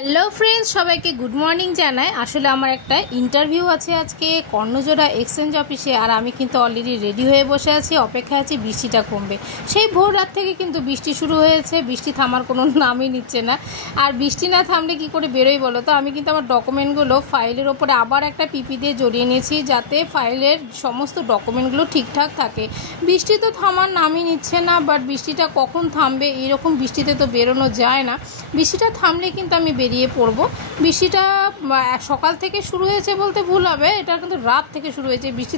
Hello friends, সবাইকে good morning জানাই। আসলে আমার একটা ইন্টারভিউ আছে আজকে কর্ণজোড়া এক্সচেঞ্জ অফিসে, আর আমি কিন্তু অলরেডি রেডি হয়ে বসে আছি, অপেক্ষায় আছি বৃষ্টিটা কমবে। সেই ভোর রাত থেকে কিন্তু বৃষ্টি শুরু হয়েছে, বৃষ্টি থামার কোনো নামই নিচ্ছে না। আর বৃষ্টি না থামলে কি করে বেরোই বলো তো। আমি কিন্তু আমার ডকুমেন্টগুলো ফাইলের ওপরে আবার একটা পিপি দিয়ে জড়িয়ে নিয়েছি, যাতে ফাইলের সমস্ত ডকুমেন্টগুলো ঠিকঠাক থাকে। বৃষ্টি তো থামার নামই নিচ্ছে না, বাট বৃষ্টিটা কখন থামবে, এইরকম বৃষ্টিতে তো বেরোনো যায় না। বৃষ্টিটা থামলে কিন্তু আমি বেরিয়ে পড়বো। বৃষ্টিটা সকাল থেকে শুরু হয়েছে বলতে ভুল হবে, এটা কিন্তু রাত থেকে শুরু হয়েছে। বৃষ্টি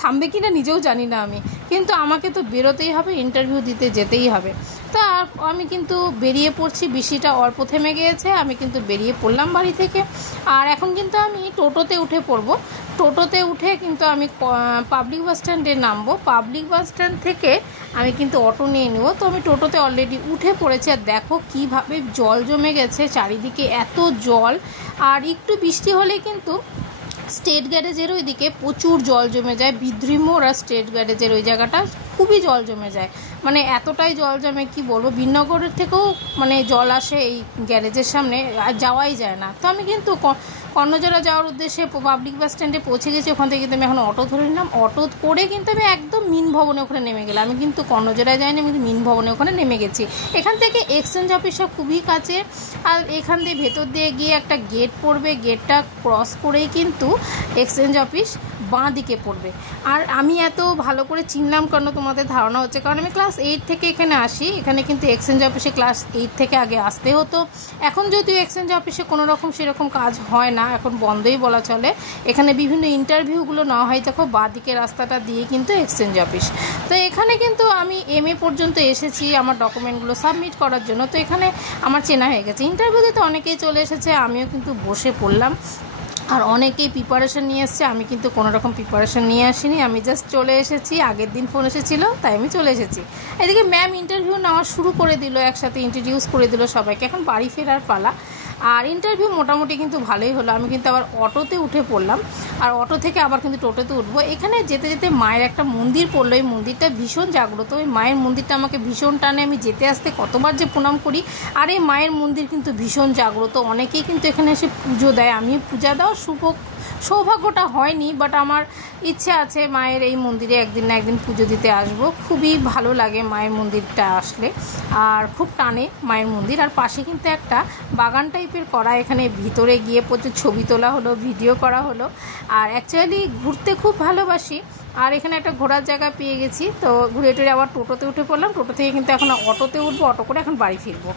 থামবে কি না নিজেও জানি না আমি, কিন্তু আমাকে তো বেরোতেই হবে, ইন্টারভিউ দিতে যেতেই হবে। তা আমি কিন্তু বেরিয়ে পড়ছি। বৃষ্টিটা অল্প থেমে গিয়েছে, আমি কিন্তু বেরিয়ে পড়লাম বাড়ি থেকে। আর এখন কিন্তু আমি টোটোতে উঠে পড়বো। টোটোতে উঠে কিন্তু আমি পাবলিক বাস স্ট্যান্ডে নামবো। পাবলিক বাস স্ট্যান্ড থেকে আমি কিন্তু অটো নিয়ে নেব। তো আমি টোটোতে অলরেডি উঠে পড়েছি। আর দেখো কীভাবে জল জমে গেছে চারিদিকে, এত জল। আর একটু বৃষ্টি হলে কিন্তু স্টেট গ্যারেজের ওইদিকে প্রচুর জল জমে যায়। বিদ্রি মোড় আর স্টেট গ্যারেজের ওই জায়গাটা খুবই জল জমে যায়, মানে এতটাই জল জমে কি বলবো। বিনগরের থেকেও মানে জল আসে এই গ্যারেজের সামনে, আর যাওয়াই যায় না। তো আমি কিন্তু কর্ণজোড়া যাওয়ার উদ্দেশ্যে পাবলিক বাস স্ট্যান্ডে পৌঁছে গেছি। ওখান থেকে কিন্তু আমি এখন অটো ধরে নিলাম। অটো করে কিন্তু আমি একদম মিন ভবনে ওখানে নেমে গেলাম। আমি কিন্তু কর্ণজোড়ায় যাইনি, আমি মিন ভবনে ওখানে নেমে গেছি। এখান থেকে এক্সচেঞ্জ অফিসটা খুবই কাছে। আর এখান দিয়ে ভেতর দিয়ে গিয়ে একটা গেট পড়বে, গেটটা ক্রস করেই কিন্তু এক্সচেঞ্জ অফিস বাঁ দিকে পড়বে। আর আমি এত ভালো করে চিনলাম কেন তোমাদের ধারণা হচ্ছে, কারণ আমি ক্লাস 8 থেকে এখানে আসি। এখানে কিন্তু এক্সচেঞ্জ অফিসে ক্লাস 8 থেকে আগে আসতে হতো। এখন যদিও এক্সচেঞ্জ অফিসে কোনো রকম সেরকম কাজ হয় না, এখন বন্ধই বলা চলে। এখানে বিভিন্ন ইন্টারভিউগুলো নেওয়া হয়। দেখো বাঁ দিকে রাস্তাটা দিয়ে কিন্তু এক্সচেঞ্জ অফিস। তো এখানে কিন্তু আমি MA পর্যন্ত এসেছি আমার ডকুমেন্টগুলো সাবমিট করার জন্য। তো এখানে আমার চেনা হয়ে গেছে। ইন্টারভিউ দিতে অনেকেই চলে এসেছে, আমিও কিন্তু বসে পড়লাম। আর অনেকেই প্রিপারেশান নিয়ে এসছে, আমি কিন্তু কোনো রকম প্রিপারেশান নিয়ে আসিনি। আমি জাস্ট চলে এসেছি, আগের দিন ফোন এসেছিলো তাই আমি চলে এসেছি। এদিকে ম্যাম ইন্টারভিউ নেওয়া শুরু করে দিল, একসাথে ইন্ট্রোডিউস করে দিল সবাইকে। এখন বাড়ি ফেরার পালা। আর ইন্টারভিউ মোটামুটি কিন্তু ভালোই হলো। আমি কিন্তু আবার অটোতে উঠে পড়লাম, আর অটো থেকে আবার কিন্তু টোটোতে উঠবো। এখানে যেতে যেতে মায়ের একটা মন্দির পড়লো। এই মন্দিরটা ভীষণ জাগ্রত। ওই মায়ের মন্দিরটা আমাকে ভীষণ টানে। আমি যেতে আসতে কতবার যে প্রণাম করি। আর এই মায়ের মন্দির কিন্তু ভীষণ জাগ্রত, অনেকেই কিন্তু এখানে এসে পুজো দেয়। আমি পূজা দেওয়ার সৌভাগ্যটা হয়নি, বাট আমার ইচ্ছে আছে মায়ের এই মন্দিরে একদিন না একদিন পুজো দিতে আসব। খুবই ভালো লাগে মায়ের মন্দিরটা আসলে, আর খুব টানে মায়ের মন্দির। আর পাশে কিন্তু একটা বাগান টাইপের করা, এখানে ভিতরে গিয়ে প্রচুর ছবি তোলা হলো, ভিডিও করা হলো। আর অ্যাকচুয়ালি ঘুরতে খুব ভালোবাসি। আর এখানে একটা ঘোরার জায়গা পেয়ে গেছি, তো ঘুরে টুরে আবার টোটোতে উঠে পড়লাম। টোটো থেকে কিন্তু এখন অটোতে উঠবো, অটো করে এখন বাড়ি ফিরবো।